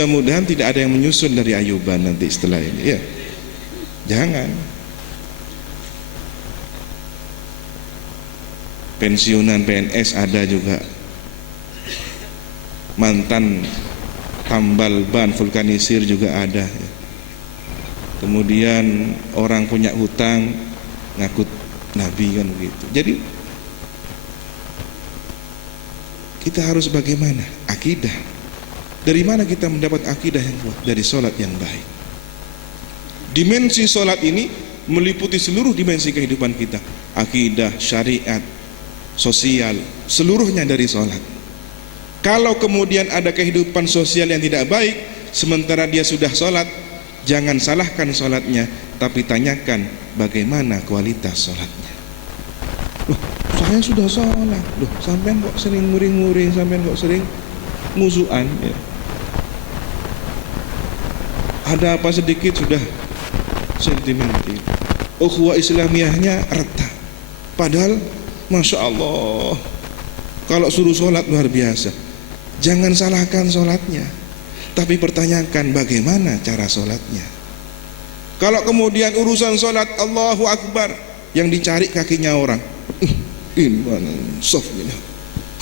Mudah-mudahan tidak ada yang menyusun dari Ayuban nanti setelah ini ya. Jangan. Pensiunan PNS ada juga, mantan tambal ban vulkanisir juga ada. Kemudian orang punya hutang ngakut Nabi kan begitu. Jadi kita harus bagaimana? Akidah. Dari mana kita mendapat akidah yang kuat? Dari sholat yang baik. Dimensi sholat ini meliputi seluruh dimensi kehidupan kita. Akidah, syariat, sosial, seluruhnya dari sholat. Kalau kemudian ada kehidupan sosial yang tidak baik sementara dia sudah sholat, jangan salahkan sholatnya, tapi tanyakan bagaimana kualitas sholatnya. Loh, saya sudah sholat, loh sampean kok sering nguring-nguring, sampean kok sering musuhan ya. Ada apa sedikit sudah sentimental, ukhuwah Islamiyahnya retak. Padahal Masya Allah, kalau suruh sholat luar biasa. Jangan salahkan sholatnya, tapi pertanyakan bagaimana cara sholatnya. Kalau kemudian urusan sholat Allahu Akbar yang dicari kakinya orang, ini mana softnya,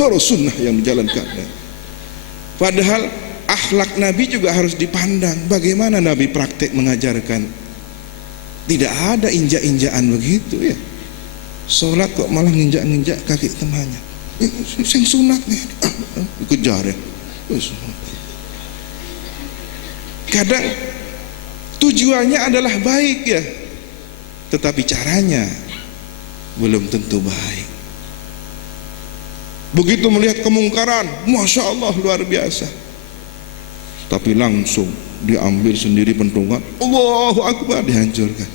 harus sunnah yang dijalankan. Padahal akhlak Nabi juga harus dipandang. Bagaimana Nabi praktek mengajarkan? Tidak ada injak-injakan begitu ya. Sholat kok malah nginjak-nginjak kaki temannya. Sing sunat nih, kejar ya. Kadang tujuannya adalah baik ya, tetapi caranya belum tentu baik. Begitu melihat kemungkaran, Masya Allah luar biasa, tapi langsung diambil sendiri pentungan, Allahu Akbar, dihancurkan.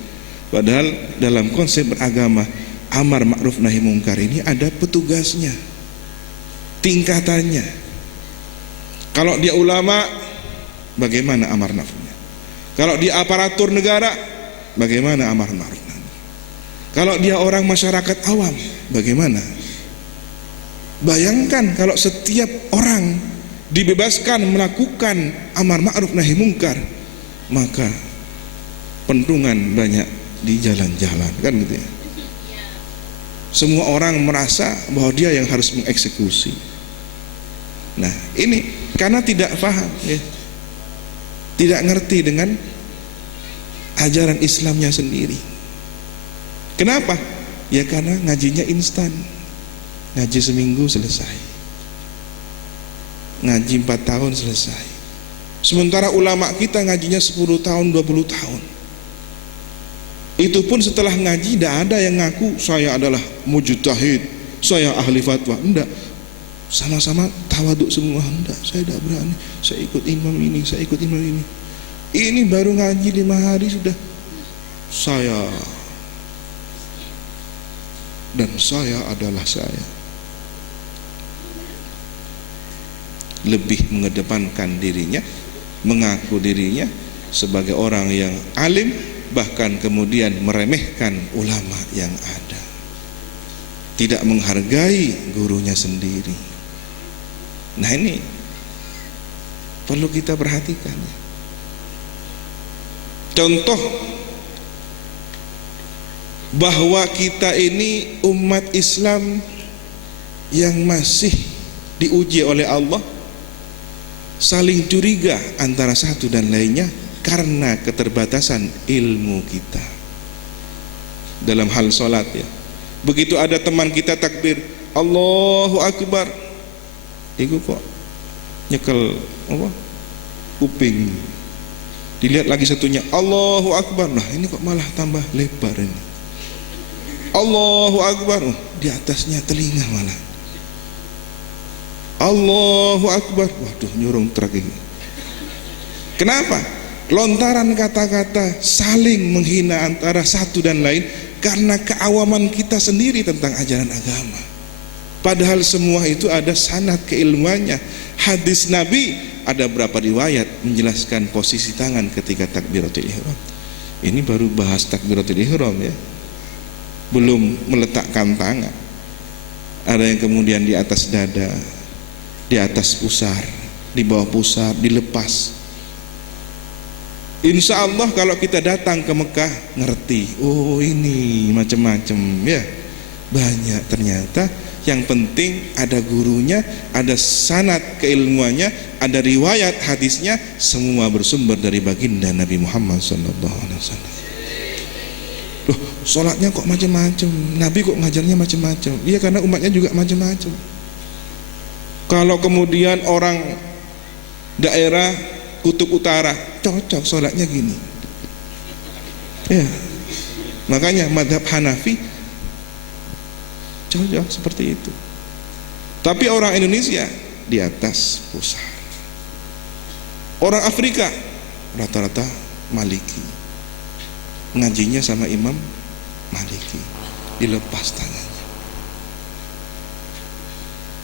Padahal dalam konsep beragama, amar ma'ruf nahi mungkar ini ada petugasnya, tingkatannya. Kalau dia ulama, bagaimana amar ma'rufnya? Kalau dia aparatur negara, bagaimana amar ma'rufnya? Kalau dia orang masyarakat awam, bagaimana? Bayangkan kalau setiap orang dibebaskan melakukan amar ma'ruf nahi mungkar, maka pentungan banyak di jalan-jalan, kan gitu ya. Semua orang merasa bahwa dia yang harus mengeksekusi. Nah ini karena tidak paham ya, tidak ngerti dengan ajaran Islamnya sendiri. Kenapa? Ya karena ngajinya instan, ngaji seminggu selesai, ngaji 4 tahun selesai. Sementara ulama kita ngajinya 10 tahun 20 tahun. Itu pun setelah ngaji tidak ada yang ngaku saya adalah mujtahid, saya ahli fatwa. Enggak, sama-sama tawaduk semua. Enggak, saya tidak berani, saya ikut imam ini, saya ikut imam ini. Ini baru ngaji 5 hari sudah saya, dan saya adalah saya. Lebih mengedepankan dirinya, mengaku dirinya sebagai orang yang alim, bahkan kemudian meremehkan ulama yang ada, tidak menghargai gurunya sendiri. Nah ini perlu kita perhatikan. Contoh bahwa kita ini umat Islam yang masih diuji oleh Allah, saling curiga antara satu dan lainnya karena keterbatasan ilmu kita dalam hal sholat ya. Begitu ada teman kita takbir Allahu Akbar, itu kok nyekel apa? Kuping. Dilihat lagi satunya Allahu Akbar, nah ini kok malah tambah lebar ini. Allahu Akbar, di atasnya telinga malah. Allahu Akbar, waduh nyurung truk ini. Kenapa? Lontaran kata-kata saling menghina antara satu dan lain karena keawaman kita sendiri tentang ajaran agama. Padahal semua itu ada sanad keilmuannya. Hadis Nabi ada berapa riwayat menjelaskan posisi tangan ketika takbiratul ihram. Ini baru bahas takbiratul ihram ya, belum meletakkan tangan. Ada yang kemudian di atas dada, di atas pusar, di bawah pusar, dilepas. Insya Allah kalau kita datang ke Mekah ngerti, oh ini macam-macam ya, banyak ternyata. Yang penting ada gurunya, ada sanad keilmuannya, ada riwayat hadisnya, semua bersumber dari baginda Nabi Muhammad SAW. Loh, sholatnya kok macam-macam, Nabi kok ngajarnya macam-macam? Iya, karena umatnya juga macam-macam. Kalau kemudian orang daerah kutub utara cocok sholatnya gini, ya makanya madhab Hanafi cocok seperti itu. Tapi orang Indonesia di atas pusat, orang Afrika rata-rata Maliki, ngajinya sama Imam Maliki, dilepas tangannya.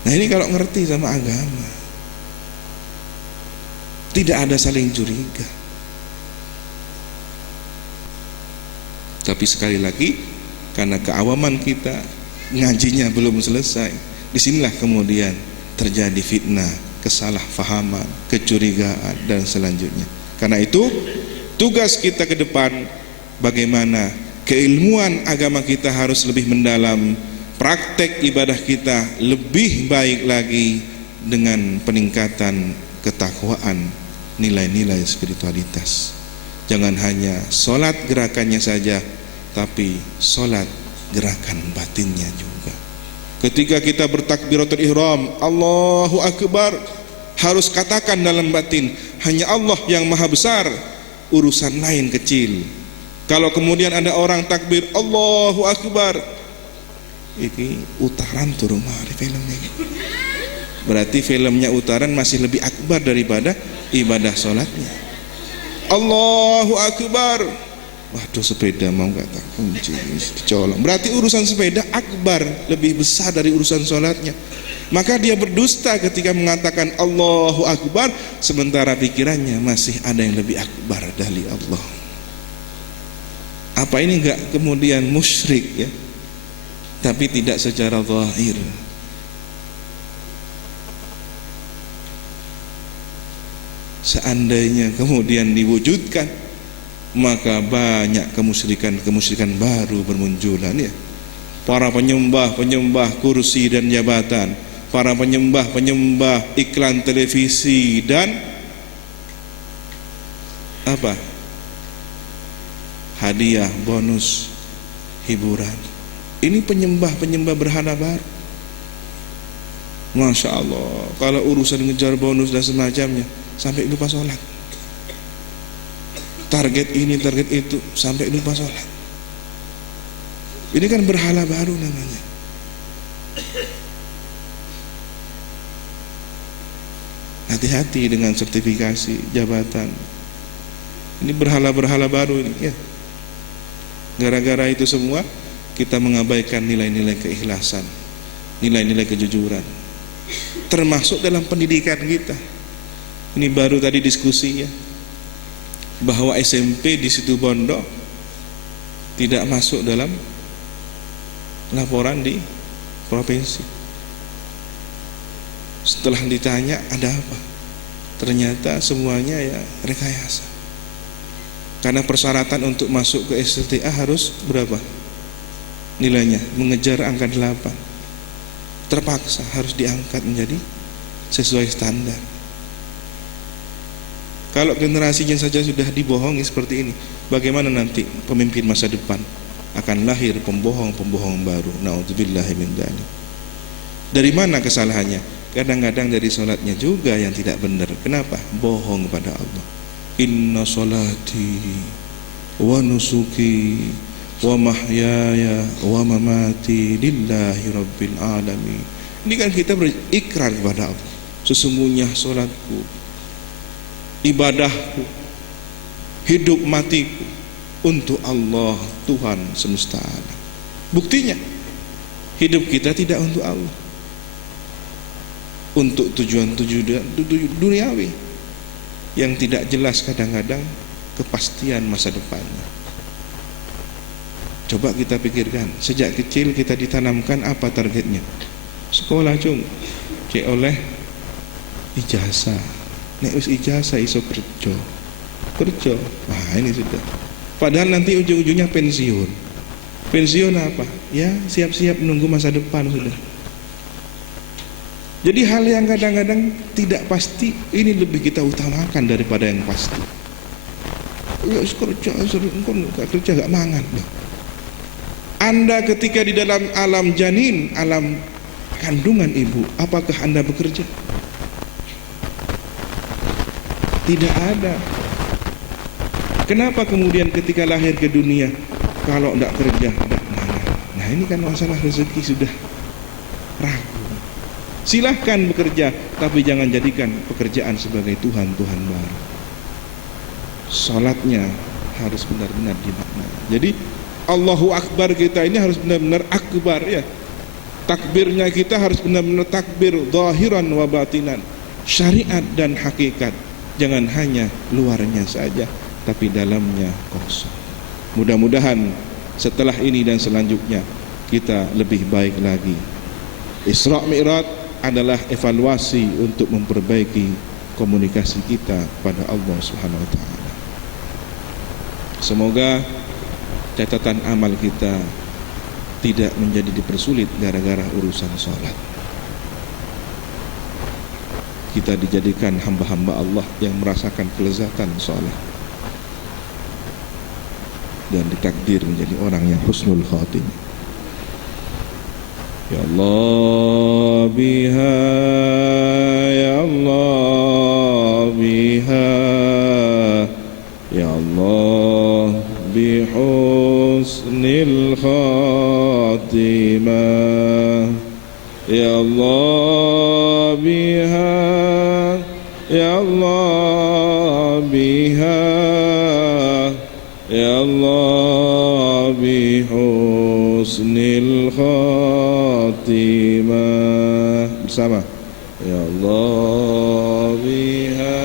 Nah ini kalau ngerti sama agama, tidak ada saling curiga. Tapi sekali lagi, karena keawaman kita, ngajinya belum selesai, disinilah kemudian terjadi fitnah, kesalahpahaman, kecurigaan dan selanjutnya. Karena itu tugas kita ke depan, bagaimana keilmuan agama kita harus lebih mendalam, praktek ibadah kita lebih baik lagi dengan peningkatan ketakwaan, nilai-nilai spiritualitas. Jangan hanya sholat gerakannya saja, tapi sholat gerakan batinnya juga. Ketika kita bertakbiratul ihram, Allahu Akbar, harus katakan dalam batin, hanya Allah yang maha besar, urusan lain kecil. Kalau kemudian ada orang takbir Allahu Akbar, ini utaran turun mari filmnya. Berarti filmnya utaran masih lebih akbar daripada ibadah sholatnya. Allahu Akbar, waduh sepeda mau gak tak kunci dicolong. Berarti urusan sepeda akbar, lebih besar dari urusan sholatnya. Maka dia berdusta ketika mengatakan Allahu Akbar, sementara pikirannya masih ada yang lebih akbar dari Allah. Apa ini enggak kemudian musyrik ya? Tapi tidak secara zahir. Seandainya kemudian diwujudkan, maka banyak kemusyrikan baru bermunculan ya. Para penyembah kursi dan jabatan, para penyembah iklan televisi dan apa? Hadiah, bonus, hiburan. Ini penyembah berhala baru. Masya Allah, kalau urusan ngejar bonus dan semacamnya, sampai lupa sholat. Target ini, target itu, sampai lupa sholat. Ini kan berhala baru namanya. Hati-hati dengan sertifikasi jabatan. Ini berhala-berhala baru ini ya. Gara-gara itu semua kita mengabaikan nilai-nilai keikhlasan, nilai-nilai kejujuran, termasuk dalam pendidikan kita. Ini baru tadi diskusi ya, bahwa SMP di Situbondo tidak masuk dalam laporan di provinsi. Setelah ditanya ada apa, ternyata semuanya ya rekayasa. Karena persyaratan untuk masuk ke STTA harus berapa nilainya, mengejar angka 8, terpaksa harus diangkat menjadi sesuai standar. Kalau generasinya saja sudah dibohongi seperti ini, bagaimana nanti pemimpin masa depan? Akan lahir pembohong-pembohong baru. Na'udzubillahi min dzalik. Dari mana kesalahannya? Kadang-kadang dari sholatnya juga yang tidak benar. Kenapa? Bohong kepada Allah. Inna sholati wa nusuki wa mahyaya wa mamati lillahi rabbil alamin. Ini kan kita berikrar kepada Allah, sesungguhnya sholatku, ibadahku, hidup matiku untuk Allah, Tuhan semesta alam. Buktinya hidup kita tidak untuk Allah, untuk tujuan-tujuan duniawi yang tidak jelas, kadang-kadang kepastian masa depannya. Coba kita pikirkan, sejak kecil kita ditanamkan apa targetnya? Sekolah cung, cek oleh ijazah. Nek wis ijazah iso kerja. kerja. Wah, ini sudah. Padahal nanti ujung-ujungnya pensiun. Pensiun apa? Ya, siap-siap menunggu masa depan sudah. Jadi hal yang kadang-kadang tidak pasti ini lebih kita utamakan daripada yang pasti. Ya kerja, engkau nggak kerja nggak mangan. Anda ketika di dalam alam janin, alam kandungan ibu, apakah Anda bekerja? Tidak ada. Kenapa kemudian ketika lahir ke dunia, kalau tidak kerja, tidak mangan? Nah ini kan masalah rezeki sudah ragu. Silahkan bekerja, tapi jangan jadikan pekerjaan sebagai Tuhan-Tuhan baru. Salatnya harus benar-benar dimaknai. Jadi Allahu Akbar kita ini harus benar-benar akbar ya. Takbirnya kita harus benar-benar takbir zahiran wa batinan, syariat dan hakikat. Jangan hanya luarnya saja, tapi dalamnya kosong. Mudah-mudahan setelah ini dan selanjutnya kita lebih baik lagi. Isra Mi'raj adalah evaluasi untuk memperbaiki komunikasi kita pada Allah Subhanahu wa taala. Semoga catatan amal kita tidak menjadi dipersulit gara-gara urusan sholat. Kita dijadikan hamba-hamba Allah yang merasakan kelezatan sholat dan ditakdir menjadi orang yang husnul khatimah. Ya Allah biha, ya Allah biha, ya Allah bihusnil khatimah, ya Allah biha, ya Allah biha, ya Allah bihusnil khatimah. Bersama ya Allah biha,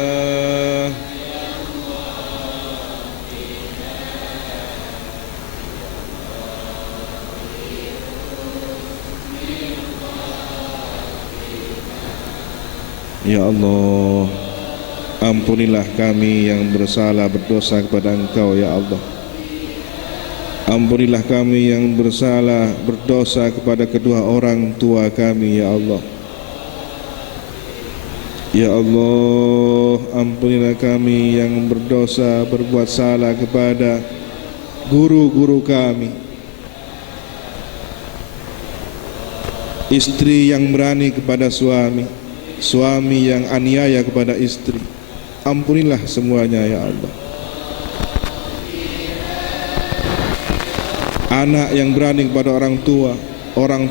ya Allah, ampunilah kami yang bersalah berdosa kepada Engkau ya Allah. Ampunilah kami yang bersalah berdosa kepada kedua orang tua kami ya Allah. Ya Allah, ampunilah kami yang berdosa berbuat salah kepada guru-guru kami, istri yang berani kepada suami, suami yang aniaya kepada istri. Ampunilah semuanya ya Allah. Anak yang berani kepada orang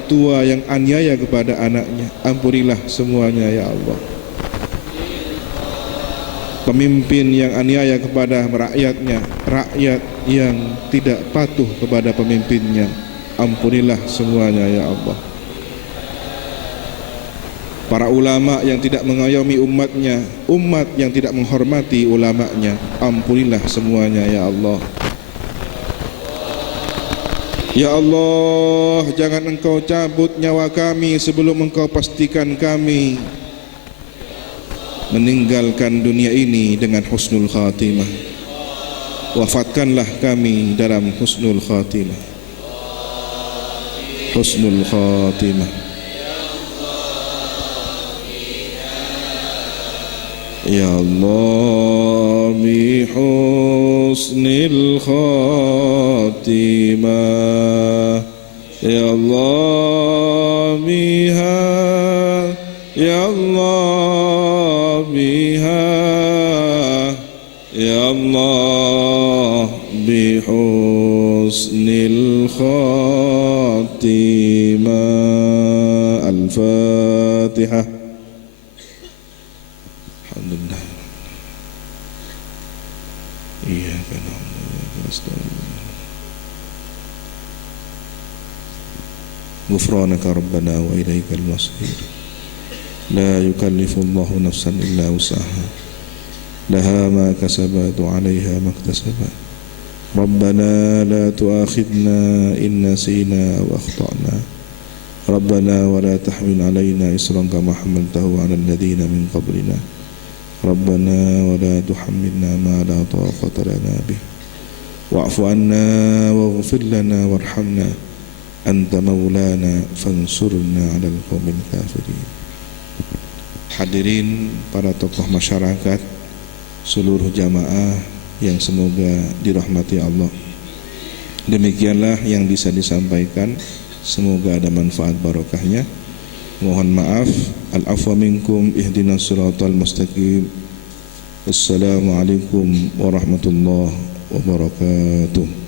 tua yang aniaya kepada anaknya. Ampunilah semuanya ya Allah. Pemimpin yang aniaya kepada rakyatnya, rakyat yang tidak patuh kepada pemimpinnya. Ampunilah semuanya ya Allah. Para ulama yang tidak mengayomi umatnya, umat yang tidak menghormati ulamanya. Ampunilah semuanya ya Allah. Ya Allah, jangan Engkau cabut nyawa kami sebelum Engkau pastikan kami meninggalkan dunia ini dengan husnul khatimah. Wafatkanlah kami dalam husnul khatimah. Husnul khatimah. Ya Allah bi husnil khatimah. Ya Allah biha, ya Allah biha, ya Allah bi husnil khatimah. Al-Fatihah. غفرانك ربنا وإليك المصير لا يكلف الله نفسا إلا وسعها لها ما كسبت وعليها ما اكتسبت ربنا لا تؤاخذنا إن نسينا أو أخطأنا ربنا ولا تحمل علينا إصرا كما حملته على الذين من قبلنا ربنا ولا تحملنا ما لا طاقة لنا به واعف عنا واغفر لنا وارحمنا أنت مولانا فانصرنا على القوم الكافرين. Hadirin para tokoh masyarakat, seluruh jamaah yang semoga dirahmati Allah. Demikianlah yang bisa disampaikan, semoga ada manfaat barokahnya. Mohon maaf, al-afwa minkum, ihdinas siratal mustaqim. Assalamualaikum warahmatullahi wabarakatuh.